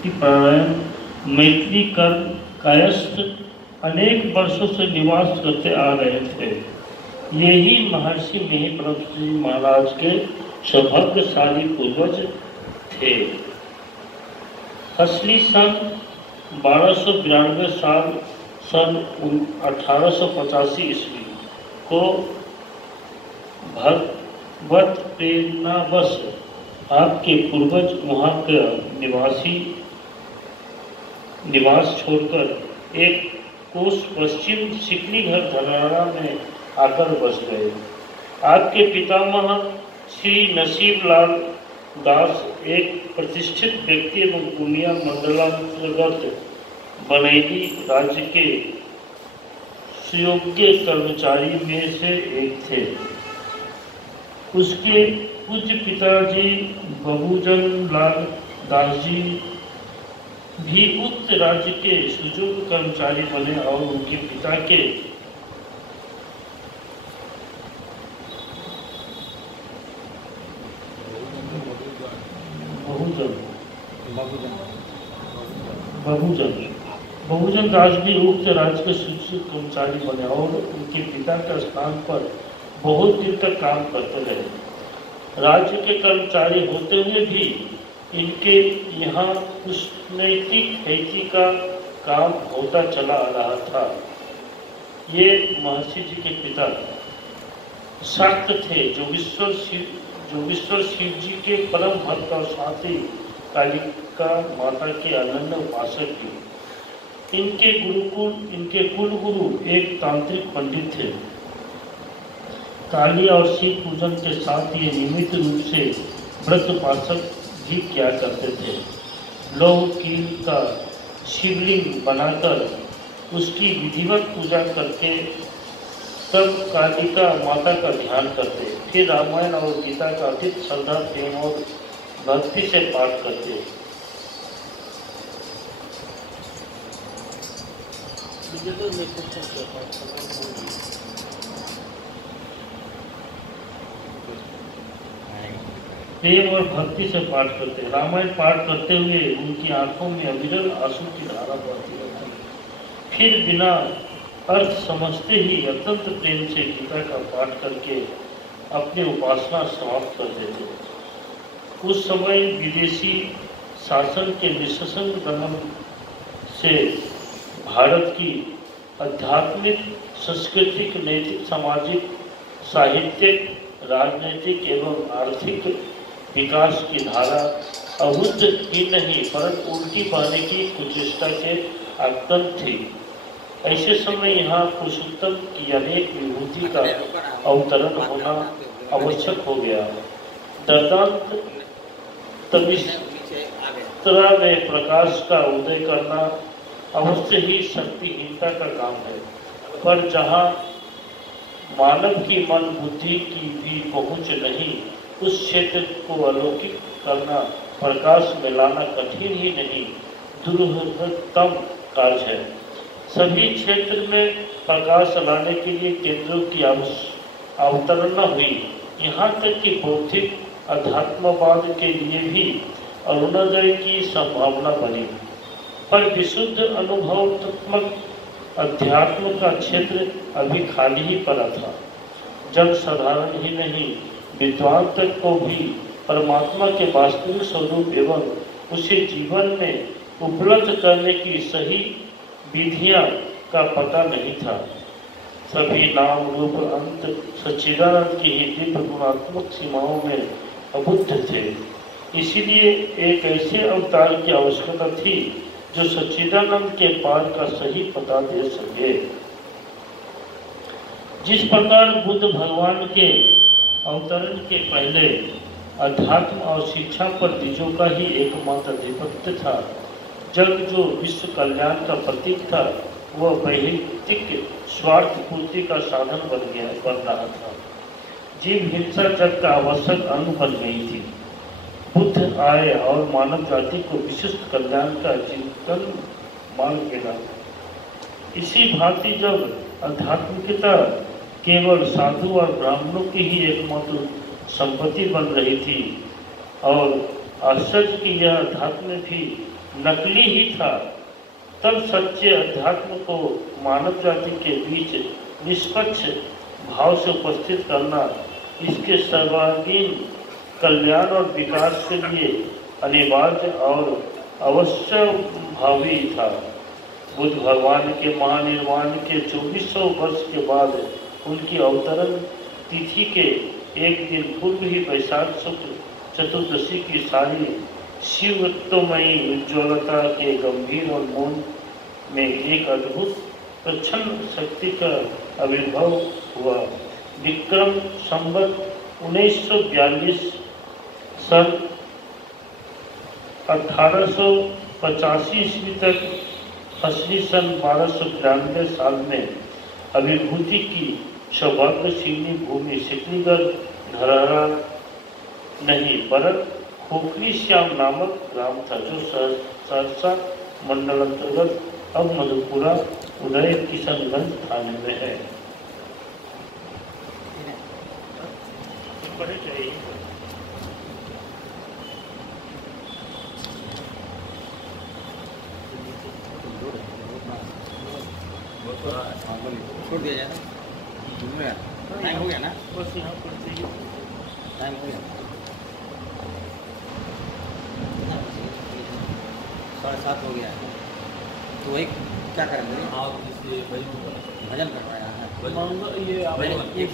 भक्तिपरायण मैत्री कर कायस्थ अनेक वर्षों से निवास करते आ रहे थे। यही महर्षि मिहिर जी महाराज के सौभाग्यशाली पूर्वज थे। असली सन 1292 साल सन 1885 ईस्वी को भगवत प्रेरणावश आपके पूर्वज वहाँ का निवास छोड़कर एक कोस पश्चिम सिकलीघर धनारा में आकर बस गए। आपके पितामह श्री नसीब लाल दास एक प्रतिष्ठित व्यक्ति एवं पूर्णिया मंडलांतर्गत बनेली राज्य के सुयोग्य कर्मचारी में से एक थे। उसके पूज्य पिताजी बहुजन लाल दास जी भी उक्त राज्य के सुयोग्य कर्मचारी बने और उनके पिता के बहुजन दास भी उक्त राज्य के सुयोग्य कर्मचारी बने और उनके पिता के स्थान पर बहुत दिन तक काम करते रहे। राज्य के कर्मचारी होते हुए भी इनके यहाँ कुशनैतिक खेती का काम होता चला आ रहा था। ये महर्षि जी के पिता शाक्त थे, जोगेश्वर शिव जी के परम भक्त और साथी कालिका माता के अनन्य उपासक थे। इनके कुल गुरु एक तांत्रिक पंडित थे। काली और शिव पूजन के साथ ये नियमित रूप से व्रत उपासक भी क्या करते थे। लोह कील का शिवलिंग बनाकर उसकी विधिवत पूजा करके तब कालिका माता का ध्यान करते, फिर रामायण और गीता का अधिक श्रद्धा प्रेम और भक्ति से पाठ करते। प्रेम और भक्ति से पाठ करते। रामायण पाठ करते हुए उनकी आंखों में अविरल आंसू की धारा बहती रहती। फिर बिना अर्थ समझते ही अत्यंत प्रेम से गीता का पाठ करके अपनी उपासना समाप्त कर देते। उस समय विदेशी शासन के निःशंक दमन से भारत की आध्यात्मिक, सांस्कृतिक, नैतिक, सामाजिक, साहित्यिक, राजनीतिक एवं आर्थिक विकास की धारा अवरुद्ध ही नहीं परंतु उल्टी बहने की कुचेष्टा के आगतन थी। ऐसे समय यहाँ पुरुषोत्तम की अनेक विभूति का अवतरण होना आवश्यक हो गया। दर्दांत तविस्तरा में प्रकाश का उदय करना अवश्य ही शक्तिहीनता का काम है, पर जहाँ मानव की मन बुद्धि की भी पहुँच नहीं, उस क्षेत्र को अलौकिक करना, प्रकाश में लाना कठिन ही नहीं दुर्लभतम कार्य है। सभी क्षेत्र में प्रकाश लाने के लिए केंद्रों की अवतरणा हुई। यहाँ तक कि बौद्धिक अध्यात्मवाद के लिए भी अरुणोदय की संभावना बनी, पर विशुद्ध अनुभवात्मक अध्यात्म का क्षेत्र अभी खाली ही पड़ा था। जब साधारण ही नहीं विद्वान तक को भी परमात्मा के वास्तविक स्वरूप एवं उसे जीवन में उपलब्ध करने की सही विधियां का पता नहीं था। सभी नाम रूप अंत सच्चिदानंद की ही दिव्य गुणात्मक सीमाओं में अबुद्ध थे। इसीलिए एक ऐसे अवतार की आवश्यकता थी जो सच्चिदानंद के पार का सही पता दे सके। जिस प्रकार बुद्ध भगवान के अवतरण के पहले अध्यात्म और शिक्षा पर द्विजों का ही एकमात्र आधिपत्य था, जग जो विश्व कल्याण का प्रतीक था वह वैयक्तिक स्वार्थ पूर्ति का साधन बन रहा था। जीव हिंसा जग का आवश्यक अंग बन गई थी। बुद्ध आए और मानव जाति को विशिष्ट कल्याण का चिंतन मान मिला। इसी भांति जब आध्यात्मिकता केवल साधु और ब्राह्मणों की ही एकमात्र संपत्ति बन रही थी और आश्चर्य की यह अध्यात्म भी नकली ही था, तब सच्चे अध्यात्म को मानव जाति के बीच निष्पक्ष भाव से उपस्थित करना इसके सर्वांगीण कल्याण और विकास के लिए अनिवार्य और अवश्य भावी था। बुद्ध भगवान के महानिर्वाण के 2400 वर्ष के बाद उनकी अवतरण तिथि के एक दिन पूर्व ही वैशाख शुक्ल चतुर्दशी की सारी शिवत्वमयी उज्ज्वलता के गंभीर और मौन में एक अद्भुत प्रच्छन्न शक्ति का आविर्भाव हुआ। विक्रम संवत 1942 सन 1885 ईस्वी तक असली सन 1292 साल में अभिभूति की सौभाग्यशीली भूमि सिकलीगढ़ धरहरा नहीं वरन खोखरी श्याम नामक ग्राम था, जो सहरसा मंडल अंतर्गत अब मधुपुरा उदय किशनगंज थाने में है। छोड़ दिया जाए ना, टाइम हो गया ना, बस यहाँ पर चाहिए, टाइम हो गया 7:30 हो गया है, तो वही क्या करेंगे आप इसलिए भजन करवाया है, ये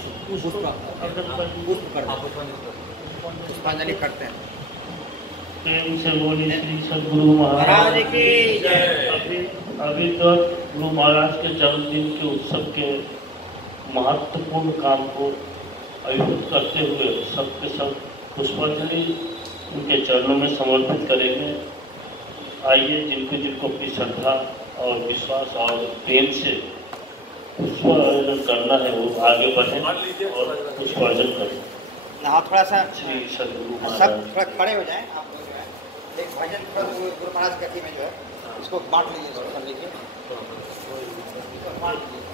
पुष्पांजलि करते हैं। प्रेम से बोली श्री सद्गुरु महाराज की जय। अभी तो गुरु महाराज के जन्मदिन के उत्सव के महत्वपूर्ण काम को आयोजित करते हुए सबके सब पुष्पांजलि उनके चरणों में समर्पित करेंगे। आइए, जिनको जिनको अपनी श्रद्धा और विश्वास और प्रेम से पुष्पार्जन करना है वो आगे बढ़े और पुष्पार्जन करें। आप थोड़ा सा श्री सद्गुरु सब महाराज थोड़ा खड़े हो जाएं, आप लोग जो है एक भजन थोड़ा गुरु महाराज के में जो है इसको बांट लीजिए, इसको कर लीजिए, बांट लीजिए।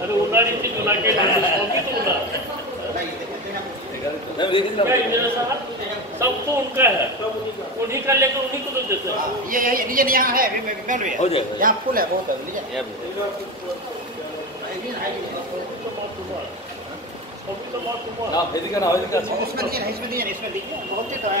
अरे उन्हाळी ती तुला सब तो उनका है, उन्हीं का लेकर उन्हीं को देते हैं। ये लीजिए, यहाँ है यहाँ फूल है बहुत है, लीजिए। इसमें दीजिए बहुत ही तो है।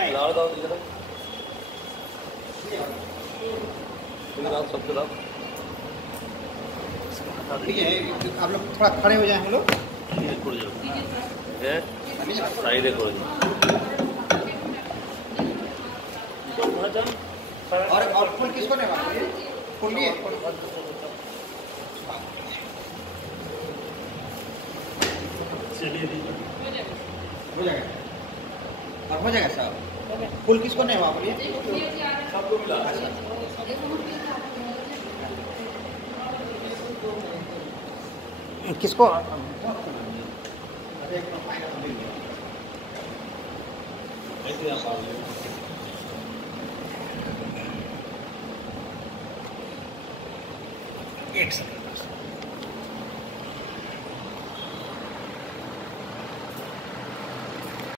आप लोग थोड़ा खड़े हो जाए, हम लोग और फूल किसको नहीं फूल लिए हो जाएगा और हो जाएगा सब। फूल किसको नहीं हुआ बोलिए, किसको एक सेकंड